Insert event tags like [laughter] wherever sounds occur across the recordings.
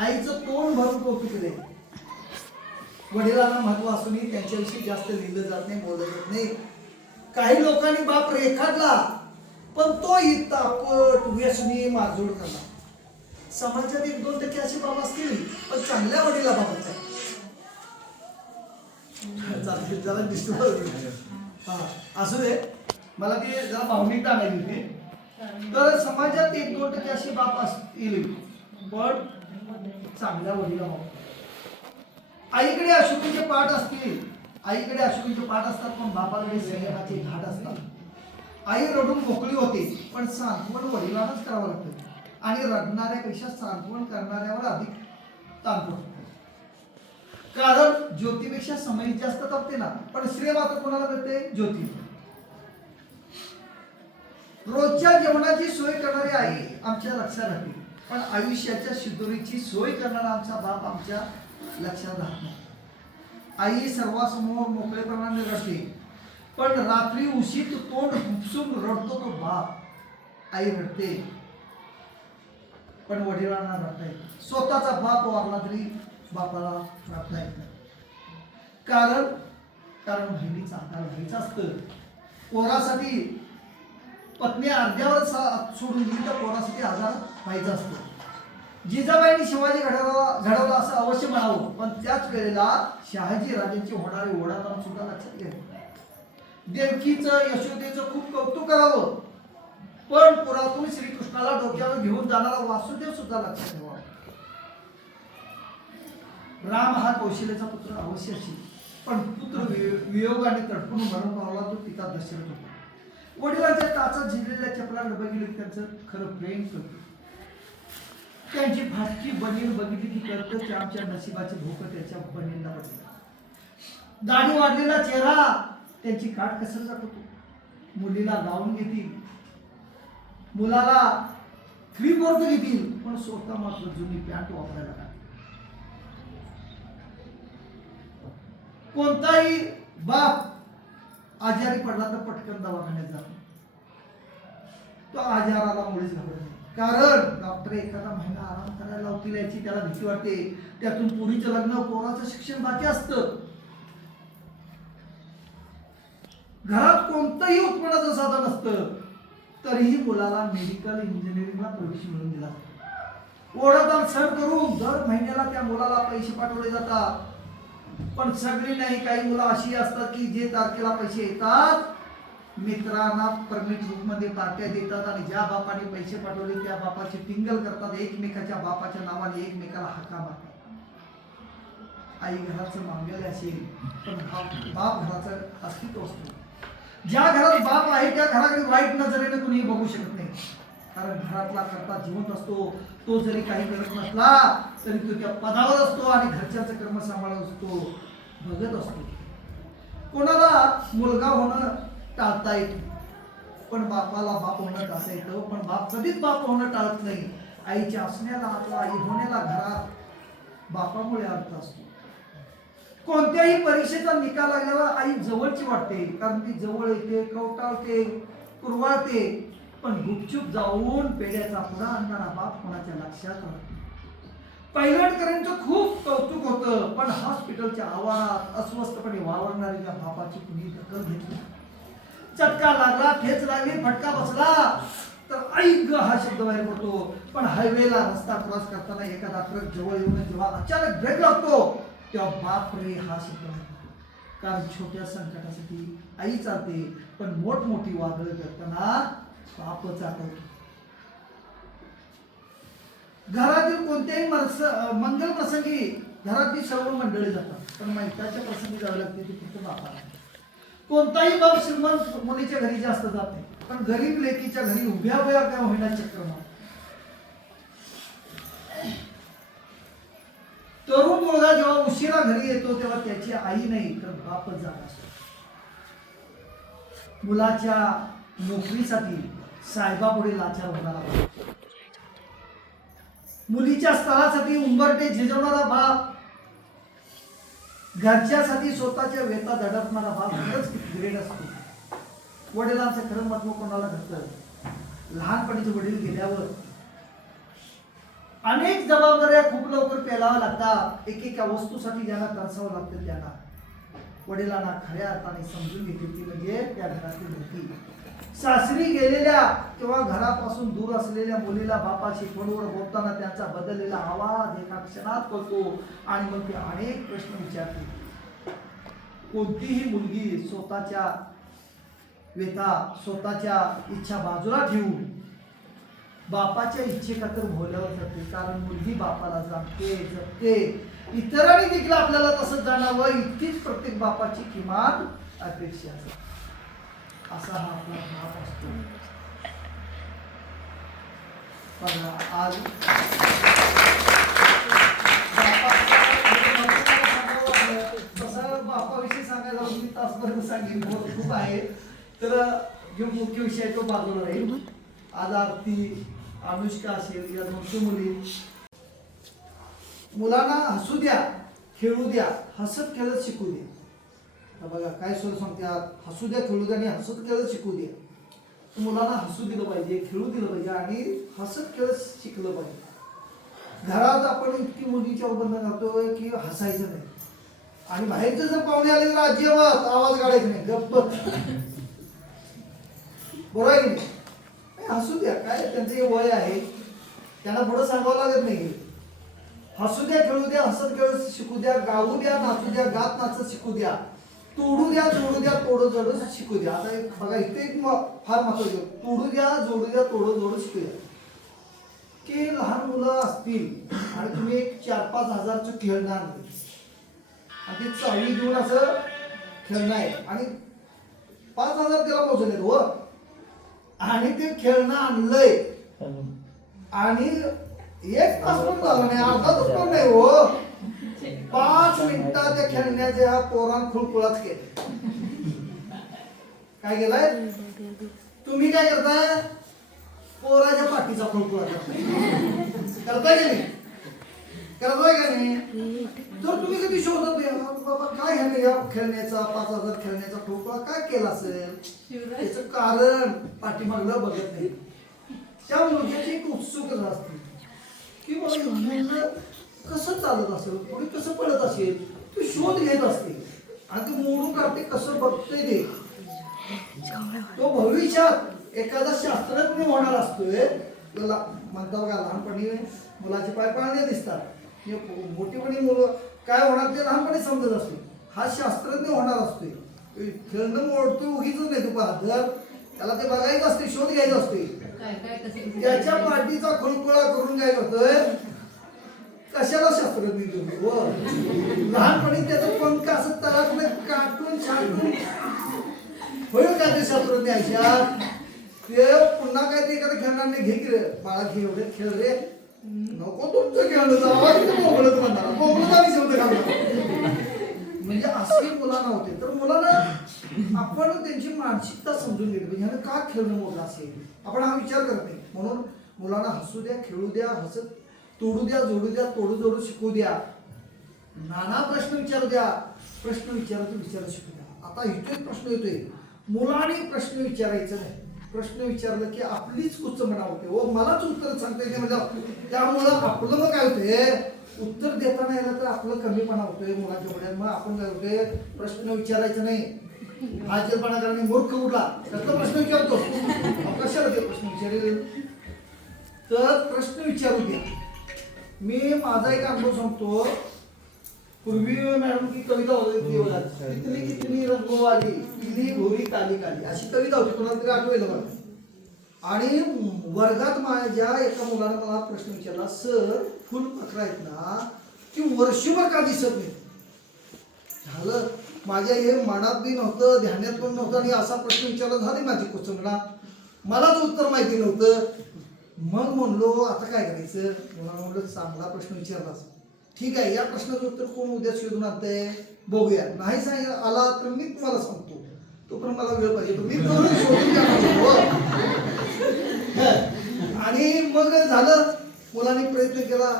आईचं तोंड भरून कौतुक केले वडिलांना महत्त्व असूनही त्यांच्याविषयी जास्त लिहिलं जात नाही बोललं जात नाही. काही लोकांनी बाप रेखाटला पण तो तापट व्यसनी माजूड करला समाजात एक दोन टक्के असे बाप असतील पण चांगल्या वडीला बाप आहे जरा डिस्टर्ब हा असू दे. मला ती जरा भावनिक टाकायची होती. तर समाजात एक दोन टक्के असे बाप असतील पण चांगल्या वडीला आईकडे अशोकीचे पाठ असतील. आईकडे अशोकीचे पाठ असतात पण बापाकडे स्नेहाचे घाट असतात. आई रडून मोकळी होते पण सांत्वन वडिलांनाच करावं लागतं. आणि रडणाऱ्यापेक्षा सांत्वन करणाऱ्यावर अधिक ताण पडतो. कारण ज्योतीपेक्षा समय जास्त तापते ना पण श्रेय मात्र कोणाला मिळते? ज्योती. रोजच्या जेवणाची सोय करणारी आई आमच्या लक्षात राहते. पण आयुष्याच्या शिदोरीची सोय करणारा आमचा बाप आमच्या लक्षात राहत नाही. आई सर्वांसमोर मोकळेपणाने रडते. पण रात्री उशीत तोंड हुपसून रडतो तो बाप. आई रडते. पण वडिलांना रडता येत स्वतःचा बाप वारला तरी बापाला रडता येत नाही. कारण कारण बहिणीचा आधार व्हायचं असतं. पोरासाठी पत्नी अर्ध्यावर सोडून दिली तर पोरासाठी आधार व्हायचा असतो. जिजाबाईंनी शिवाजी घडवला घडवला असं अवश्य म्हणावं. पण त्याच वेळेला शहाजी राजांची होणारी ओढाताण सुद्धा लक्षात घ्यावं देवकीचं यशोदेचं खूप कौतुक करावं. पण पुरातून श्रीकृष्णाला डोक्यावर घेऊन जाणारा वासुदेव सुद्धा लक्षात ठेवा. राम हा कौशल्याचा पुत्र अवश्य असेल. पण पुत्र वि- वियोगाने तडपून मरण पावला तो पिता दशरथ होता. वडिलांच्या ताचा झिरलेल्या चपलांना बघितलं की त्यांचं खरं प्रेम करतो. त्यांची फाटकी बनील बघितली की कळतं की आमच्या नशिबाचे भोक त्याच्या बनीला पडले दाढी वाढलेला चेहरा त्यांची काट कसर जात होतो मुलीला लावून घेतील. मुलाला थ्री फोर्थ घेतील पण स्वतः मात्र जुनी पॅन्ट वापरायला लागतात कोणताही बाप आजारी पडला तर पटकन दवाखान्यात जातो तो आजाराला मुळीच घाबरत नाही. कारण डॉक्टर एखादा महिना आराम करायला लावतील याची त्याला भीती वाटते. त्यातून पुढीचं लग्न पोराचं शिक्षण बाकी असतं. घरात कोणतंही उत्पन्नाचं साधन असतं तरीही मुलाला मेडिकल इंजिनिअरिंगला प्रवेश मिळून दिला. ओढत सण करून दर महिन्याला त्या मुलाला पैसे पाठवले जातात. पण सगळी नाही काही मुलं अशी असतात की जे तारखेला पैसे येतात मित्रांना परमिटमध्ये पार्ट्या देतात आणि ज्या बापाने पैसे पाठवले त्या बापाचे टिंगल करतात एकमेकाच्या बापाच्या नावाने एकमेकाला हाका मारतात. आई घराचं मांगल्य असेल पण बाप बाप घराचं अस्तित्व असतो. ज्या घरात बाप आहे त्या घराकडे वाईट नजरेने कुणीही बघू शकत नाही. कारण घरातला करता जिवंत असतो. तो जरी काही करत नसला तरी तो त्या पदावर असतो आणि घरच्याचं कर्म सांभाळत असतो बघत असतो. कोणाला मुलगा होणं टाळता येत पण बापाला बाप होणं टाळता येतं पण बाप कधीच बाप होणं टाळत नाही. आईच्या असण्याला आपला आई होण्याला घरात बापामुळे अर्थ असतो. कोणत्याही परीक्षेचा निकाल लागल्यावर आई जवळची वाटते कारण ती जवळ येते कवटाळते कुरवाळते. पण गुपचूप जाऊन पेड्याचा पुढा आणणारा बाप कोणाच्या लक्षात राहत खूप कौतुक होतं पण हॉस्पिटलच्या आवारात अस्वस्थपणे वावरणाऱ्या त्या बापाची कुणी दखल घेतली चटका लागला ठेच लागली फटका बसला तर ऐक हा शब्द बाहेर पडतो. पण हायवेला रस्ता क्रॉस करताना एखादा ट्रक जवळ येऊन जेव्हा अचानक ब्रेक लागतो तेव्हा बाप रे हा शब्द बाहेर कारण छोट्या संकटासाठी आई चालते पण मोठमोठी वादळ करताना बापच आठवतो घरातील कोणत्याही मरस मंगल प्रसंगी घरातली सर्व मंडळी जातात. पण मैताच्या प्रसंगी जावं लागते ती फक्त बापाला. कोणताही बाप श्रीमंत मुलीच्या घरी जास्त जात नाही. पण गरीब लेकीच्या घरी उभ्या उभ्या काय होईना चक्र तरुण मुलगा जेव्हा उशिरा घरी येतो तेव्हा त्याची आई नाही तर बापच जात असतो. मुलाच्या नोकरीसाठी साहेबापुढे लाचार होणारा मुलीच्या स्थळासाठी उंबरटे झिजवणारा बाप घरच्यासाठी स्वतःच्या वेता धडकणारा बाप खरंच ग्रेट असतो. वडिलांचं खरं महत्त्व कोणाला घडतं लहानपणीचे वडील गेल्यावर अनेक जबाबदाऱ्या खूप लवकर पेलाव्या लागतात. एकेका वस्तूसाठी ज्यांना तरसावं लागतं त्यांना. वडिलांना खऱ्या अर्थाने समजून घेते ती म्हणजे त्या घरातली व्यक्ती सासरी गेलेल्या किंवा घरापासून दूर असलेल्या मुलीला बापाशी फोनवर बोलताना त्यांचा बदललेला आवाज एका क्षणात कळतो आणि मग ते अनेक प्रश्न विचारते कोणतीही मुलगी स्वतःच्या व्यथा स्वतःच्या इच्छा बाजूला ठेवून बापाच्या इच्छेखातर भोल्यावर जाते. कारण मुलगी बापाला जाणते जपते. इतरांनी देखील आपल्याला तसं जाणावं इतकीच प्रत्येक बापाची किमान अपेक्षा असते. असा हा आपला भाग असतो. बघा आज तसं बापाविषयी सांगायला मी तासभर सांगेन. खूप आहे. तर जो मुख्य विषय आहे तो बाजूला राहील. आज आरती अनुष्का असेल या दोनशे मुली. मुलांना हसू द्या खेळू द्या हसत खेळत शिकू द्या. बघा काय सर सांगतात हसू द्या खेळू द्या आणि हसत खेळत शिकू द्या. मुलांना हसू दिलं पाहिजे खेळू दिलं पाहिजे आणि हसत खेळत शिकलं पाहिजे. घरात आपण इतकी मुलीच्या बंधन घालतोय की हसायचं नाही. आणि बाहेरचे जर पाहुणे आले तर अजिबात आवाज काढायचा नाही गप्प. बरोबर आहे की नाही, हसू द्या काय त्यांचं हे वय आहे त्यांना पुढं सांगावं लागत नाही. हसू द्या खेळू द्या हसत खेळत शिकू द्या गाऊ द्या नाचू द्या गात नाचत शिकू द्या. तोडू द्या जोडू द्या तोडू जोडू शिकू द्या आता एक बघा इथे एक फार महत्वाचं. तोडू द्या जोडू द्या तोडू जोडू शिकू द्या की लहान मुलं असतील आणि तुम्ही एक चार पाच हजारचं खेळणं आणलं आणि ते चावी घेऊन असं खेळणं आहे आणि पाच हजार त्याला पोहोचले हो आणि ते खेळणं आणलंय. आणि एक तास पण झाला नाही अर्धा तास पण नाही हो पाच मिनिटात त्या खेळण्याचे हा पोरान खुळकुळाच केले. काय केलाय? तुम्ही काय करताय? पोराच्या पाठीचा खुळकुळा करताय. की नाही? करताय का नाही? जर तुम्ही कधी शोधत बाबा काय ह्याने या खेळण्याचा पाच हजार खेळण्याचा खुळकुळा काय केला असेल? त्याचं कारण पाठीमागलं बघत नाही. त्या मुलग्याची एक उत्सुकता असते. की बाबा कसं चालत असेल? पुढे कसं पडत असेल? ती शोध घेत असते. आणि ते मोडून काढते कसं बघते ते. तो भविष्यात एखादा शास्त्रज्ञ होणार असतोय. म्हणता बघा लहानपणी मुलाचे पाय पाळणे दिसतात. मोठेपणी मुलं काय होणार ते लहानपणी समजत असते. हा शास्त्रज्ञ होणार असतोय. खेळणं मोडतोय उगीच नाही. तो पाहत त्याला ते बघायचं असते शोध घ्यायचा असते. त्याच्या पाठीचा खुळकुळा करून काय करतोय कशाला शास्त्रज्ञ तुम्ही? व लहानपणी त्याचं पंख असं तळातलं काटून छाटून. होय का ते शास्त्रज्ञ आयुष्यात ते पुन्हा काय ते एखादं खेळणार नाही घे की रे. बाळा घे एवढे खेळ रे. नको तुमचं खेळणं जावा. किती मोकळत म्हणणार मोकळत आणि शब्द घालणार म्हणजे असे मुलांना होते. तर मुलांना आपण त्यांची मानसिकता समजून घेतली म्हणजे ह्यानं का खेळणं मोठं असेल? आपण हा विचार करत नाही. म्हणून मुलांना हसू द्या खेळू द्या हसत तोडू द्या जोडू द्या तोडू जोडू शिकू द्या. नाना प्रश्न विचारू द्या. प्रश्न विचारायचं विचार शिकू द्या. आता इथे प्रश्न येतोय. मुलाने प्रश्न विचारायचं नाही. प्रश्न विचारलं की आपलीच कुचमणा होते. व मलाच उत्तर सांगता येते म्हणजे त्यामुळं आपलं मग काय होतंय? उत्तर देताना यायला तर आपलं कमीपणा होतोय मुलाच्या पुढे. मग आपण काय होतोय? प्रश्न विचारायचं नाही. हाजीरपणा करणे मूर्ख उडला त्याचा प्रश्न विचारतो. कशाला ते प्रश्न विचारेल? तर प्रश्न विचारू द्या. मी माझा एक अनुभव सांगतो. पूर्वी मॅडम की कविता होती बघा कितनी कितनी रंगवाली किली घोरी काली काली अशी कविता होती. कोणाला तरी आठवेल मला? आणि वर्गात माझ्या एका मुलानं मला प्रश्न विचारला सर फुलपाखरं आहेत ना ती वर्षभर का दिसत नाही झालं. माझ्या हे मनात बी नव्हतं ध्यानात पण नव्हतं आणि असा प्रश्न विचारला झाली माझी कुचंगणा मलाच उत्तर माहिती नव्हतं. मग म्हणलो आता काय करायचं? मुलांना म्हणलं चांगला प्रश्न विचारलाच ठीक आहे या प्रश्नाचं उत्तर कोण उद्या शोधून आणतंय? बघूया. नाही सांग आला तर मी तुम्हाला सांगतो. तो पण मला वेळ पाहिजे. मी शोधून हो. आणि मग झालं मुलांनी प्रयत्न केला.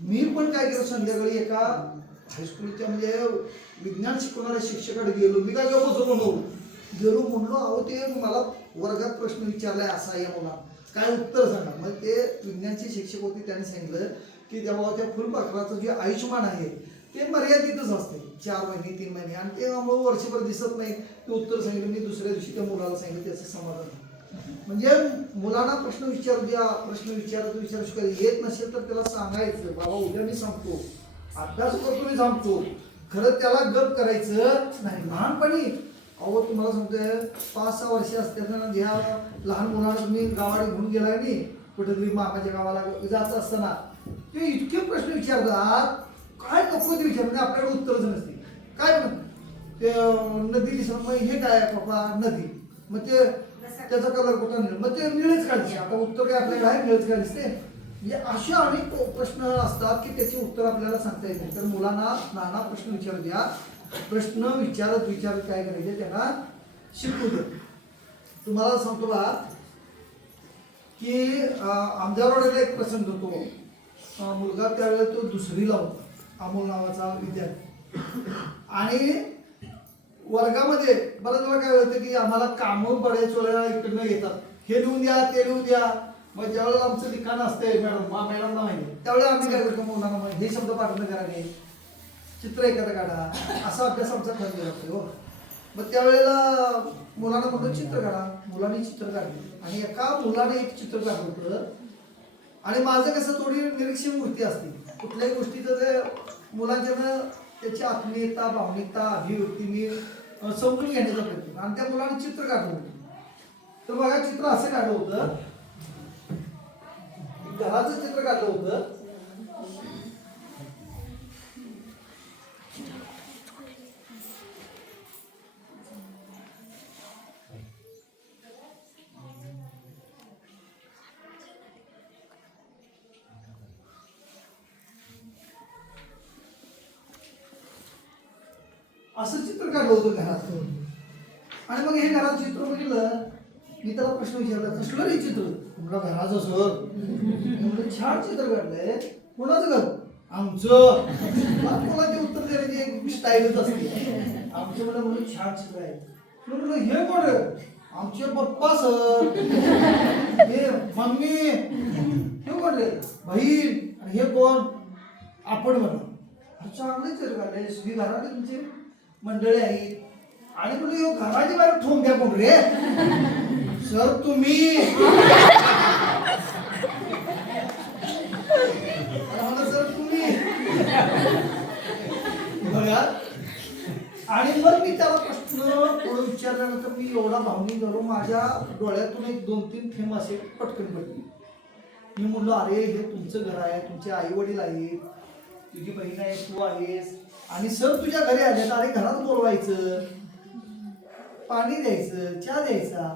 मी पण काय केलं संध्याकाळी एका हायस्कूलच्या म्हणजे विज्ञान शिकवणाऱ्या शिक्षकाकडे गेलो. मी काय गेलो म्हणलो गेलो म्हणलो अहो ते मला वर्गात प्रश्न विचारलाय असा या मुला काय उत्तर सांगा? मग ते विज्ञानचे शिक्षक होते त्यांनी सांगितलं की तेव्हा त्या फुलपाखराचं जे आयुष्यमान आहे ते मर्यादितच असते. चार महिने तीन महिने. आणि ते आम्हाला वर्षभर दिसत नाही. ते उत्तर सांगितलं मी दुसऱ्या दिवशी त्या मुलाला सांगितलं त्याचं समाधान म्हणजे मुलांना प्रश्न विचारू द्या प्रश्न विचारत विचारू शकत येत नसेल तर त्याला सांगायचं बाबा उद्या मी सांगतो अभ्यास करतो मी सांगतो खरं त्याला गप करायचं नाही. लहानपणी अहो तुम्हाला सांगतोय पाच सहा वर्ष असताना ह्या लहान मुलांना तुम्ही गावाला घेऊन गेला नाही? कुठेतरी मामाच्या गावाला जायचं असताना. ते इतके प्रश्न विचारतात. काय नको ते विचार म्हणजे आपल्याकडे उत्तरच नसते काय ते नदी मग हे काय बाबा? नदी. मग ते त्याचा कलर कुठं निळ? मग ते निळच काढते दिसते? आता उत्तर काय आपल्याकडे आहे निळच काय दिसते? म्हणजे असे अनेक प्रश्न असतात की त्याची उत्तर आपल्याला सांगता येते तर मुलांना नाना प्रश्न विचारू द्या. प्रश्न विचारत विचारत काय करायचे त्यांना शिकू तुम्हाला सांगतो बा की आमदारवाड्याला एक प्रसंग होतो मुलगा त्यावेळेला तो दुसरीला होता अमोल नावाचा विद्यार्थी. आणि वर्गामध्ये बऱ्याच वेळा काय होतं की आम्हाला कामं बऱ्याच वेळेला इकडनं येतात. हे लिहून द्या ते लिहून द्या. मग ज्यावेळेला आमचं लिखाण असते मॅडम मा मॅडमना माहिती त्यावेळेला आम्ही काय करतो मुलांना माहिती, हे शब्द पाठवणं करायला चित्र एखादं काढा. असा अभ्यास आमचा ठरलेला असतो हो. मग त्यावेळेला मुलांना म्हणतो चित्र काढा. मुलांनी चित्र काढले. आणि एका मुलाने एक चित्र काढलं होतं आणि माझं कसं थोडी निरीक्षण मूर्ती असते. कुठल्याही गोष्टीचं ते मुलांच्या त्याची आत्मीयता भावनिकता अभिव्यक्ती मी समजून घेण्याचा प्रयत्न आणि त्या मुलाने चित्र काढलं होतं. तर बघा चित्र असं काढलं होतं. घराचं चित्र काढलं होतं. कसलं रे चित्र? म्हणलं घराचं सर? म्हणलं छान चित्र काढलंय. कोणाचं घर? आमचं. मला ते उत्तर देण्याची एक स्टाईलच असते. आमचं म्हणलं म्हणून छान चित्र आहे. म्हणलं हे कोण रे आमचे पप्पा सर. हे मम्मी. हे कोण रे बहीण. आणि हे कोण? आपण म्हणा चांगले चित्र काढले. सगळी घरात तुमचे मंडळी आहेत. आणि म्हणलं ह्यो घराच्या बाहेर ठोंब्या कोण रे? सर तुम्ही. सर तुम्ही. बघा. आणि मग मी त्याला प्रश्न पुढे विचारल्यानंतर मी एवढा भावनिक झालो. माझ्या डोळ्यातून एक दोन तीन थेंब असे पटकन पडली. मी म्हणलो अरे हे तुमचं घर आहे. तुमचे आई वडील आहेत. तुझी बहीण आहे तू आहेस. आणि सर तुझ्या घरी आले अरे घरात बोलवायचं. पाणी द्यायचं चहा द्यायचा.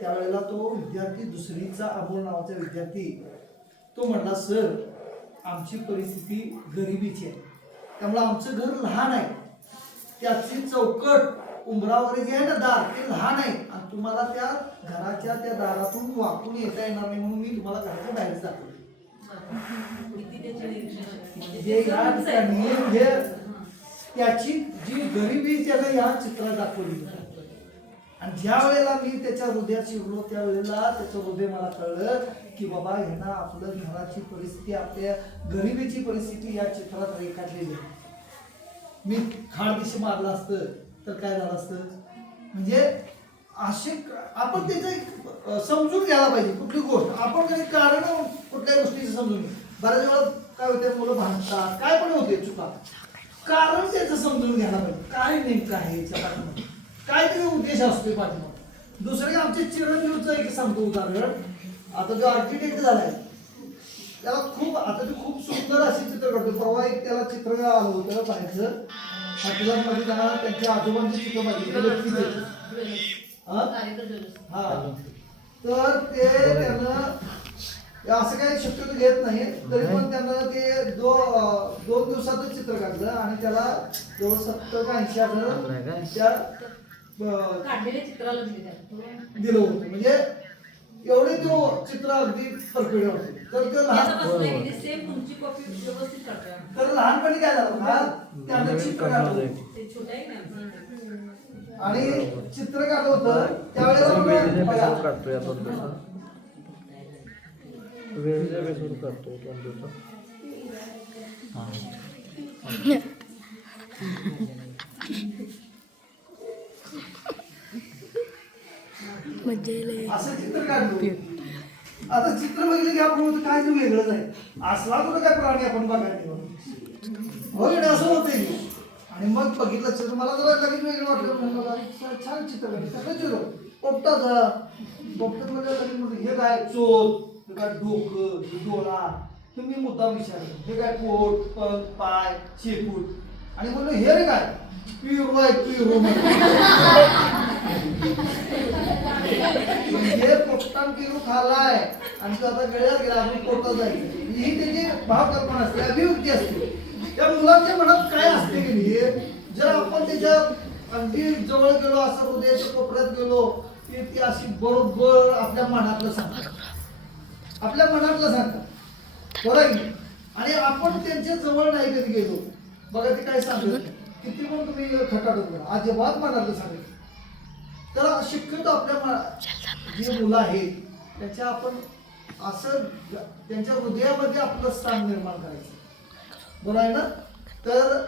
त्यावेळेला तो विद्यार्थी दुसरीचा अमोल नावाचा विद्यार्थी तो म्हणला सर आमची परिस्थिती गरिबीची आहे. त्यामुळे आमचं घर लहान आहे. त्याची चौकट उंबरावर जे आहे ना दार ते लहान आहे. आणि तुम्हाला त्या घराच्या त्या दारातून वाकून येता येणार नाही म्हणून मी तुम्हाला घराच्या बाहेर जातो. जे या ठिकाणी त्याची जी गरिबी त्याला या चित्रात दाखवली आणि ज्या वेळेला मी त्याच्या हृदयात शिरलो त्यावेळेला त्याचं हृदय मला कळलं की बाबा ह्यांना आपलं घराची परिस्थिती आपल्या गरिबीची परिस्थिती या चित्रात रेखाटलेली आहे. मी खाडदिशी मारलं असतं तर काय झालं असतं? म्हणजे असे आपण त्याचं एक समजून घ्यायला पाहिजे कुठली गोष्ट. आपण काही कारण कुठल्या गोष्टीचं समजून बऱ्याच वेळा काय होते मुलं भांडतात काय पण होते चुका. कारण त्याचं समजून घ्यायला पाहिजे. काय नेमकं आहे याच्या पाठीमागे काहीतरी उद्देश असतो पाठीमागे. दुसरे आमचे चिरंजीवचं एक सांगतो उदाहरण. आता जो आर्किटेक्ट झालाय त्याला खूप आता ते खूप सुंदर असे चित्र काढतो. परवा एक त्याला चित्र आलं होतं बाहेरचं हॉटेलांमध्ये त्यांना त्यांच्या आजोबांचे चित्र पाहिजे हा? तर ते त्यानं असं काही शक्यतो घेत नाही तरी पण त्यानं ते दो दोन दिवसातच चित्र काढलं आणि त्याला जवळ सत्तर ऐंशी हजार त्या काढलेल्या चित्राला दिली त्याला. दिलं होतं. म्हणजे एवढे तो चित्र अगदी परफेक्ट होते. तर ते लहान सेम तुमची कॉपी व्यवस्थित आम्ही. तर लहानपणी काय झालं ना त्यानं चित्र काढलं आणि चित्र काढलं होतं. त्यावेळेला वेळेच्या बघा, काढतोय [laughs] आपण असं चित्र काढलं आता चित्र बघितलं की आपण काय तू वेगळंच आहे. असला तुला काय प्राणी आपण बघायला हो असं होतंय आणि मग बघितलं चित्र मला जरा लगेच वेगळं वाटलं छान- चित्र काढलं. सगळं चित्र पोपटाचा पोपटात म्हणजे लगेच हे काय चोर हे काय डोकं डोळा हे मी मुद्दा विचारलं. हे काय पोट पंख पाय शेपूट. आणि म्हणलं हे रे काय? पिरो आहे पिरो. म्हणजे पोपटान पिरू खालाय. आणि तो आता गळ्यात गेला आपण पोटात जायचं ही त्याची भाव कल्पना असते अभिवृत्ती असते. त्या मुलांच्या मनात काय असते की नाही? जर आपण त्याच्या अगदी जवळ गेलो असं हृदयाच्या कोपऱ्यात गेलो की ती अशी बरोबर आपल्या मनातलं सांगतात आपल्या मनातलं सांगतात बरं आणि आपण त्यांच्या जवळ नाही कधी गेलो. बघा ते काय सांगत किती पण तुम्ही खटाटत बघा अजिबात मनातलं सांगितलं तर शक्यतो आपल्या मा- जे मुलं आहेत त्याच्या आपण असं त्यांच्या हृदयामध्ये आपलं स्थान निर्माण करायचं. बरोबर आहे ना? तर